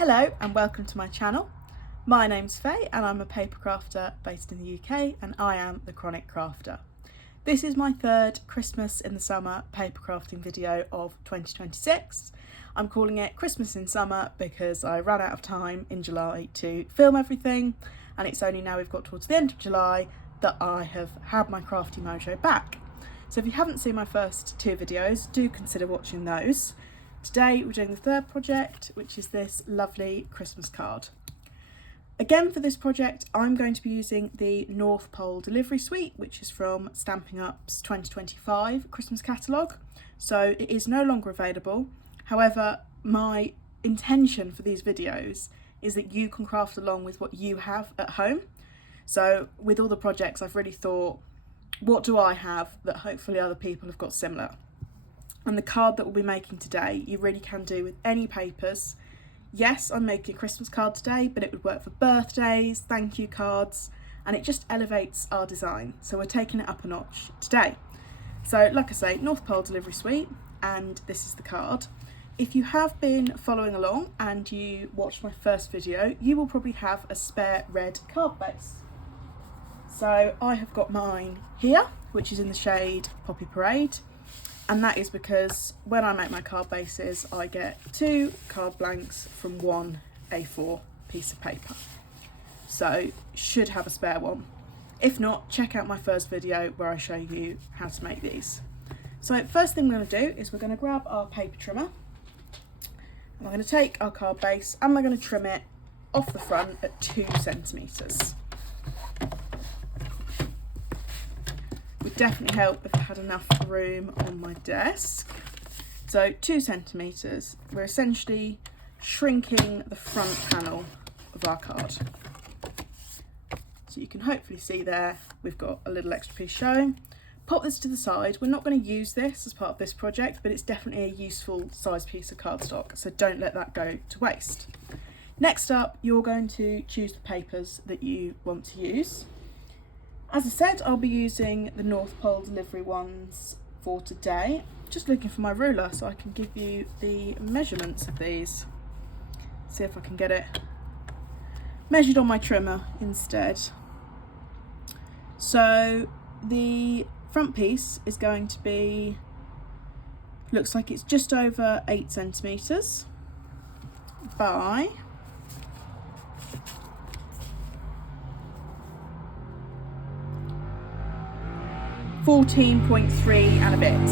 Hello and welcome to my channel. My name's Faye and I'm a paper crafter based in the UK, and I am the Chronic Crafter. This is my third Christmas in the Summer paper crafting video of 2026. I'm calling it Christmas in Summer because I ran out of time in July to film everything, and it's only now we've got towards the end of July that I have had my crafty mojo back. So if you haven't seen my first two videos, do consider watching those. Today we're doing the third project, which is this lovely Christmas card. Again, for this project I'm going to be using the North Pole delivery suite, which is from Stampin Up's 2025 Christmas catalogue. So it is no longer available. However, my intention for these videos is that you can craft along with what you have at home. So with all the projects, I've really thought, what do I have that hopefully other people have got similar? And the card that we'll be making today, you really can do with any papers. Yes, I'm making a Christmas card today, but it would work for birthdays, thank you cards, and it just elevates our design. So we're taking it up a notch today. So like I say, North Pole delivery suite, and this is the card. If you have been following along and you watched my first video, you will probably have a spare red card base. So I have got mine here, which is in the shade Poppy Parade. And that is because when I make my card bases, I get 2 card blanks from one A4 piece of paper. So should have a spare one. If not, check out my first video where I show you how to make these. So first thing we're going to do is we're going to grab our paper trimmer. And we're going to take our card base and we're going to trim it off the front at 2 centimetres. Would definitely help if I had enough room on my desk. So 2 centimetres, we're essentially shrinking the front panel of our card. So you can hopefully see there, we've got a little extra piece showing. Pop this to the side. We're not going to use this as part of this project, but it's definitely a useful size piece of cardstock, so don't let that go to waste. Next up, you're going to choose the papers that you want to use. As I said, I'll be using the North Pole delivery ones for today. Just looking for my ruler so I can give you the measurements of these. See if I can get it measured on my trimmer instead. So the front piece is going to be, looks like it's just over 8 centimetres by 14.3 and a bit.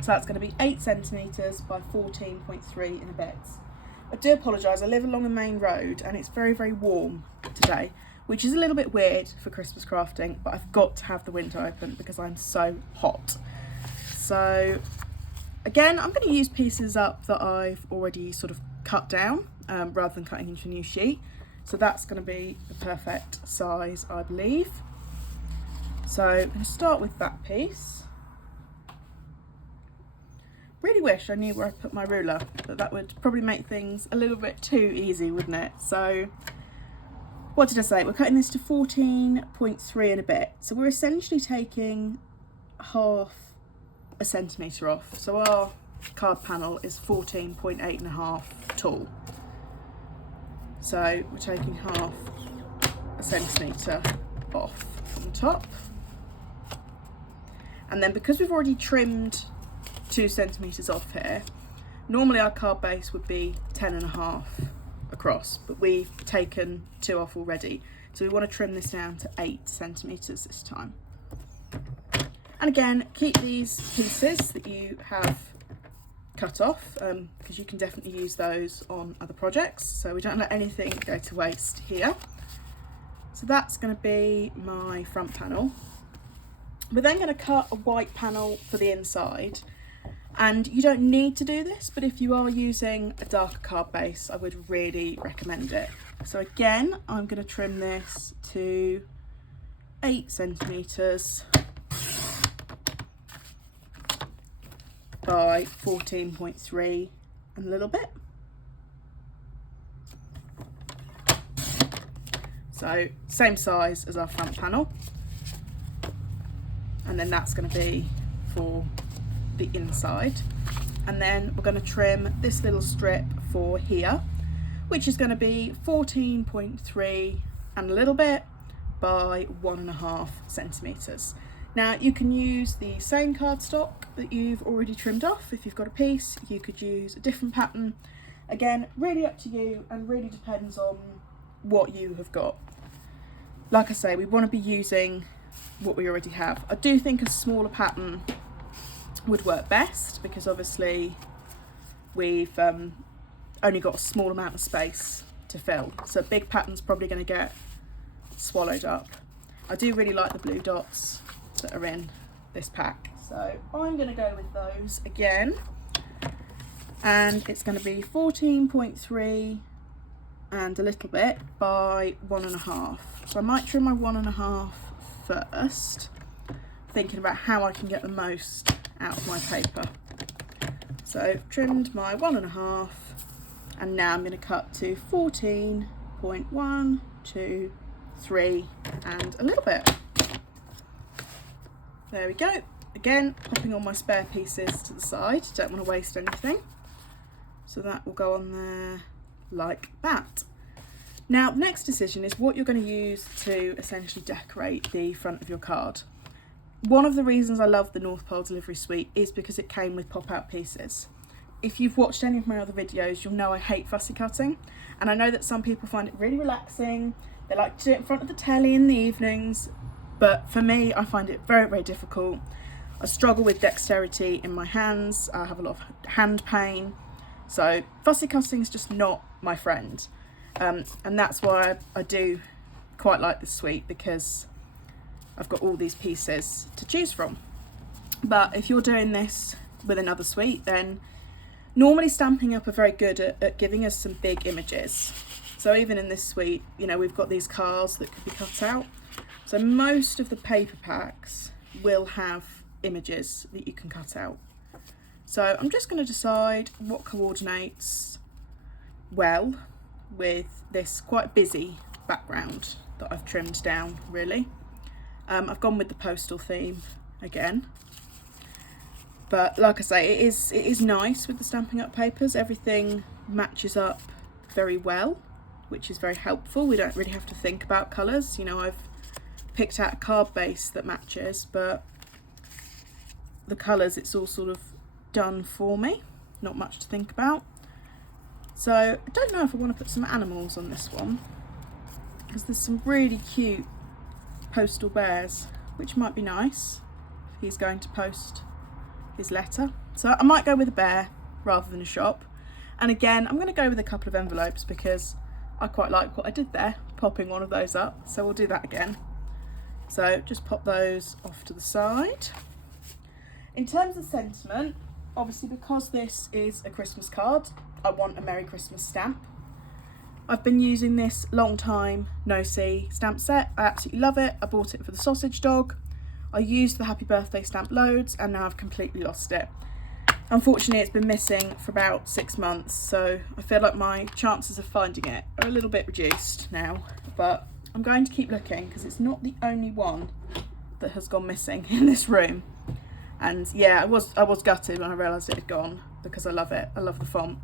So that's going to be 8 centimetres by 14.3 and a bit. I do apologise, I live along a main road and it's very, very warm today, which is a little bit weird for Christmas crafting, but I've got to have the window open because I'm so hot. So again, I'm going to use pieces up that I've already sort of cut down rather than cutting into a new sheet. So that's going to be the perfect size, I believe. So I'm going to start with that piece. Really wish I knew where I put my ruler, but that would probably make things a little bit too easy, wouldn't it? So what did I say? We're cutting this to 14.3 and a bit. So we're essentially taking half a centimetre off. So our card panel is 14.8 and a half tall. So we're taking half a centimetre off from the top. And then because we've already trimmed 2 centimetres off here, normally our card base would be 10 and a half across, but we've taken 2 off already. So we want to trim this down to 8 centimetres this time. And again, keep these pieces that you have cut off because you can definitely use those on other projects. So we don't let anything go to waste here. So that's going to be my front panel. We're then going to cut a white panel for the inside, and you don't need to do this, but if you are using a darker card base, I would really recommend it. So again, I'm going to trim this to 8 centimetres by 14.3 and a little bit. So same size as our front panel. And then that's going to be for the inside. And then we're going to trim this little strip for here. which is going to be 14.3 and a little bit by 1.5 centimetres. Now you can use the same cardstock that you've already trimmed off. If you've got a piece, you could use a different pattern. Again, really up to you and really depends on what you have got. Like I say, we want to be using what we already have. I do think a smaller pattern would work best because obviously we've only got a small amount of space to fill. So a big pattern's probably going to get swallowed up. I do really like the blue dots that are in this pack, so I'm going to go with those again, and it's going to be 14.3 and a little bit by 1.5. So I might trim my 1.5 first, thinking about how I can get the most out of my paper. So I've trimmed my 1.5 and now I'm going to cut to 14.1, 2, 3 and a little bit. There we go. Again, popping all my spare pieces to the side, don't want to waste anything. So that will go on there like that. Now, the next decision is what you're going to use to essentially decorate the front of your card. One of the reasons I love the North Pole delivery suite is because it came with pop-out pieces. If you've watched any of my other videos, you'll know I hate fussy cutting, and I know that some people find it really relaxing. They like to do it in front of the telly in the evenings, but for me, I find it very, very difficult. I struggle with dexterity in my hands. I have a lot of hand pain. So fussy cutting is just not my friend. And that's why I do quite like this suite, because I've got all these pieces to choose from. But if you're doing this with another suite, then normally Stampin' Up are very good at giving us some big images. So even in this suite, you know, we've got these cars that could be cut out. So most of the paper packs will have images that you can cut out. So I'm just going to decide what coordinates well with this quite busy background that I've trimmed down, really. I've gone with the postal theme again. But like I say, it is nice with the Stampin' Up papers. Everything matches up very well, which is very helpful. We don't really have to think about colours. You know, I've picked out a card base that matches, but the colours, it's all sort of done for me. Not much to think about. So I don't know if I want to put some animals on this one, because there's some really cute postal bears, which might be nice if he's going to post his letter. So I might go with a bear rather than a shop. And again, I'm going to go with a couple of envelopes because I quite like what I did there, popping one of those up. So we'll do that again. So just pop those off to the side. In terms of sentiment, obviously because this is a Christmas card, I want a Merry Christmas stamp. I've been using this long time no see stamp set. I absolutely love it. I bought it for the sausage dog. I used the happy birthday stamp loads and now I've completely lost it. Unfortunately, it's been missing for about 6 months, so I feel like my chances of finding it are a little bit reduced now, but I'm going to keep looking because it's not the only one that has gone missing in this room. And yeah, I was gutted when I realised it had gone because I love it. I love the font.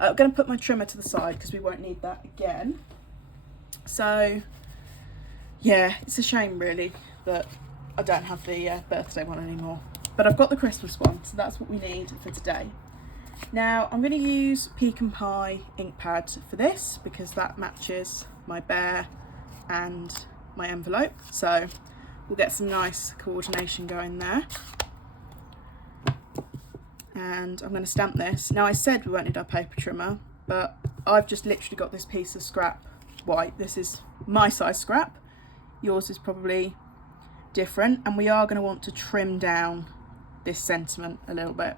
I'm going to put my trimmer to the side because we won't need that again. So yeah, it's a shame really that I don't have the birthday one anymore. But I've got the Christmas one, so that's what we need for today. Now I'm going to use Pecan Pie ink pad for this because that matches my bear and my envelope. So we'll get some nice coordination going there. And I'm going to stamp this. Now I said we won't need our paper trimmer, but I've just literally got this piece of scrap white. This is my size scrap. Yours is probably different, and we are going to want to trim down this sentiment a little bit.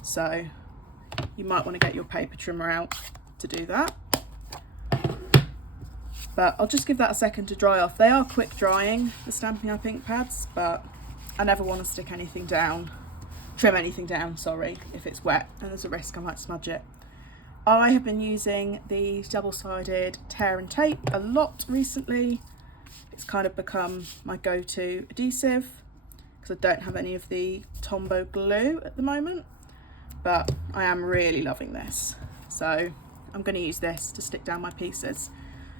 So you might want to get your paper trimmer out to do that. But I'll just give that a second to dry off. They are quick drying, the Stampin' Up ink pads, but I never want to stick anything down. Trim anything down, sorry, if it's wet, and there's a risk I might smudge it. I have been using the double-sided tear and tape a lot recently. It's kind of become my go-to adhesive because I don't have any of the Tombow glue at the moment, but I am really loving this. So I'm going to use this to stick down my pieces.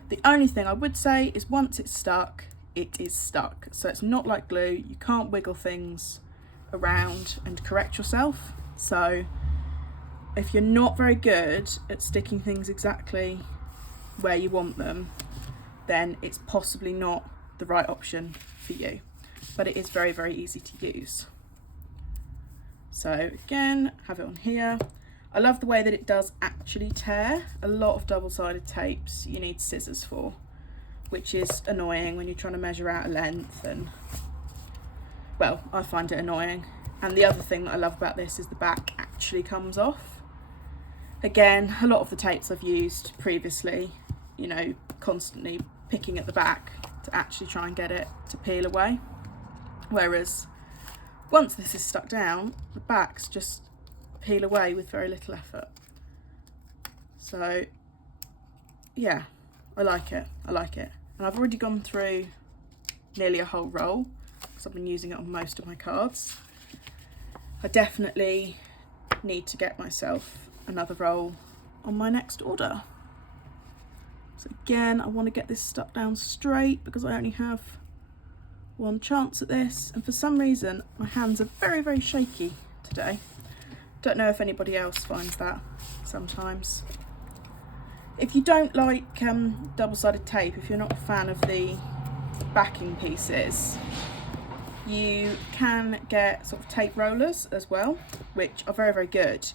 The only thing I would say is once it's stuck, it is stuck. So it's not like glue, you can't wiggle things around and correct yourself. So if you're not very good at sticking things exactly where you want them, then it's possibly not the right option for you. But it is very, very easy to use. So again, have it on here. I love the way that it does actually tear. A lot of double-sided tapes you need scissors for, which is annoying when you're trying to measure out a length, and well, I find it annoying. And the other thing that I love about this is the back actually comes off. Again, a lot of the tapes I've used previously, you know, constantly picking at the back to actually try and get it to peel away. Whereas once this is stuck down, the backs just peel away with very little effort. So yeah, I like it. And I've already gone through nearly a whole roll because I've been using it on most of my cards. I definitely need to get myself another roll on my next order. So again, I want to get this stuck down straight because I only have one chance at this, and for some reason my hands are very, very shaky today. Don't know if anybody else finds that sometimes. If you don't like double-sided tape, if you're not a fan of the backing pieces, you can get sort of tape rollers as well, which are very, very good,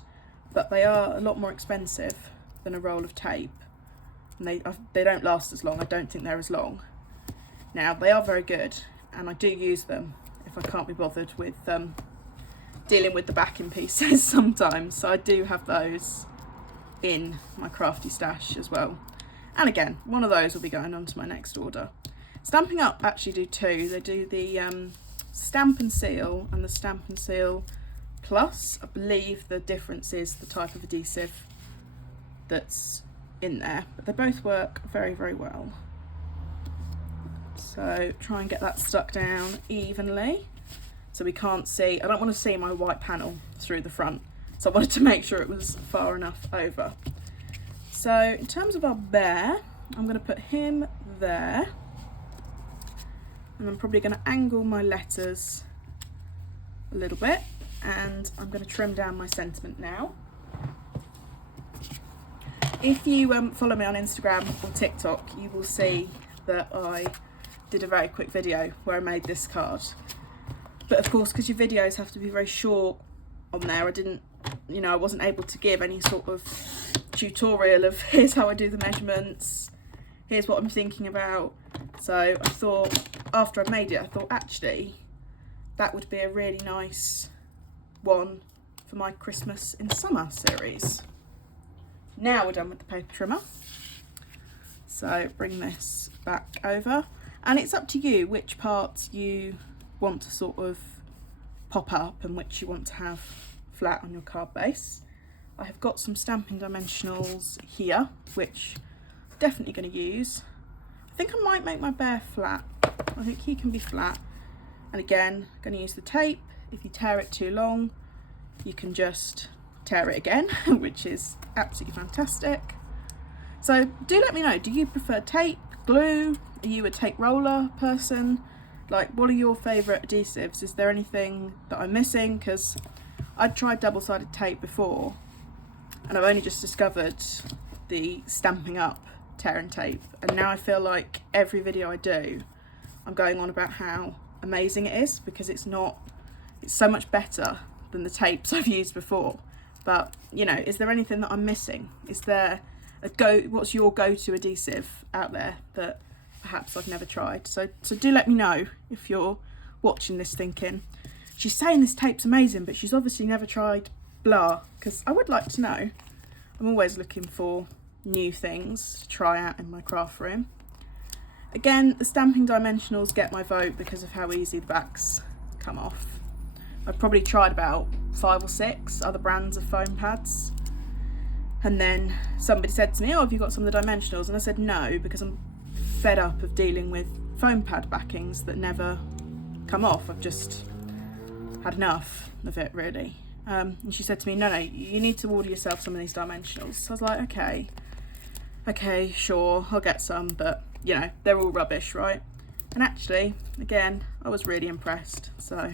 but they are a lot more expensive than a roll of tape, and they don't last as long. I don't think they're as long. Now, they are very good, and I do use them if I can't be bothered with dealing with the backing pieces sometimes. So I do have those in my crafty stash as well. And again, one of those will be going on to my next order. Stampin Up actually do two. They do the Stampin' Seal and the Stampin' Seal Plus. I believe the difference is the type of adhesive that's in there, but they both work very, very well. So try and get that stuck down evenly so we can't see. I don't want to see my white panel through the front, so I wanted to make sure it was far enough over. So in terms of our bear, I'm going to put him there, and I'm probably going to angle my letters a little bit, and I'm going to trim down my sentiment now. If you follow me on Instagram or TikTok, you will see that I did a very quick video where I made this card. But of course, because your videos have to be very short on there, I wasn't able to give any sort of tutorial of here's how I do the measurements, here's what I'm thinking about. So I thought, after I made it, I thought actually that would be a really nice one for my Christmas in Summer series. Now we're done with the paper trimmer. So bring this back over, and it's up to you which parts you want to sort of pop up and which you want to have flat on your card base. I have got some stamping dimensionals here, which I'm definitely going to use. I think I might make my bear flat. I think he can be flat. And again, I'm going to use the tape. If you tear it too long, you can just tear it again, which is absolutely fantastic. So do let me know, do you prefer tape, glue? Are you a tape roller person? Like, what are your favourite adhesives? Is there anything that I'm missing? Because I'd tried double-sided tape before, and I've only just discovered the Stampin' Up tearing tape, and now I feel like every video I do, I'm going on about how amazing it is, because it's so much better than the tapes I've used before. But, you know, is there anything that I'm missing? Is there what's your go-to adhesive out there that perhaps I've never tried? So do let me know if you're watching this thinking, she's saying this tape's amazing, but she's obviously never tried blah, because I would like to know. I'm always looking for new things to try out in my craft room. Again, the stamping dimensionals get my vote because of how easy the backs come off. I've probably tried about 5 or 6 other brands of foam pads, and then somebody said to me, oh, have you got some of the dimensionals? And I said no, because I'm fed up of dealing with foam pad backings that never come off. I've just had enough of it, really. And she said to me, no, you need to order yourself some of these dimensionals. So I was like, okay. okay, sure, I'll get some, but you know, they're all rubbish, right? And actually, again, I was really impressed. So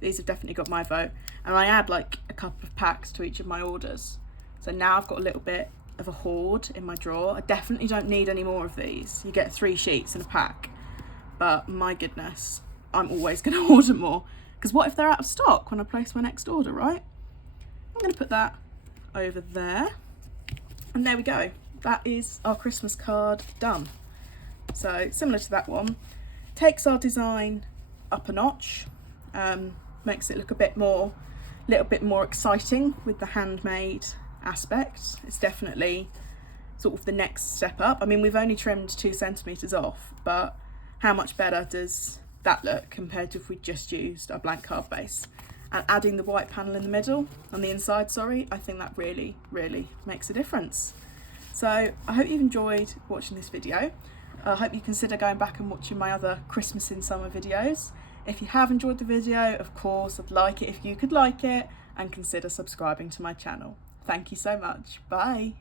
these have definitely got my vote. And I add like a couple of packs to each of my orders. So now I've got a little bit of a hoard in my drawer. I definitely don't need any more of these. You get 3 sheets in a pack, but my goodness, I'm always going to order more, because what if they're out of stock when I place my next order, right? I'm going to put that over there, and there we go. That is our Christmas card done. So similar to that one, takes our design up a notch, makes it look a little bit more exciting with the handmade aspect. It's definitely sort of the next step up. I mean, we've only trimmed 2 centimeters off, but how much better does that look compared to if we just used our blank card base? And adding the white panel in the middle, on the inside, sorry, I think that really, really makes a difference. So I hope you've enjoyed watching this video. I hope you consider going back and watching my other Christmas in Summer videos. If you have enjoyed the video, of course, I'd like it if you could like it and consider subscribing to my channel. Thank you so much. Bye.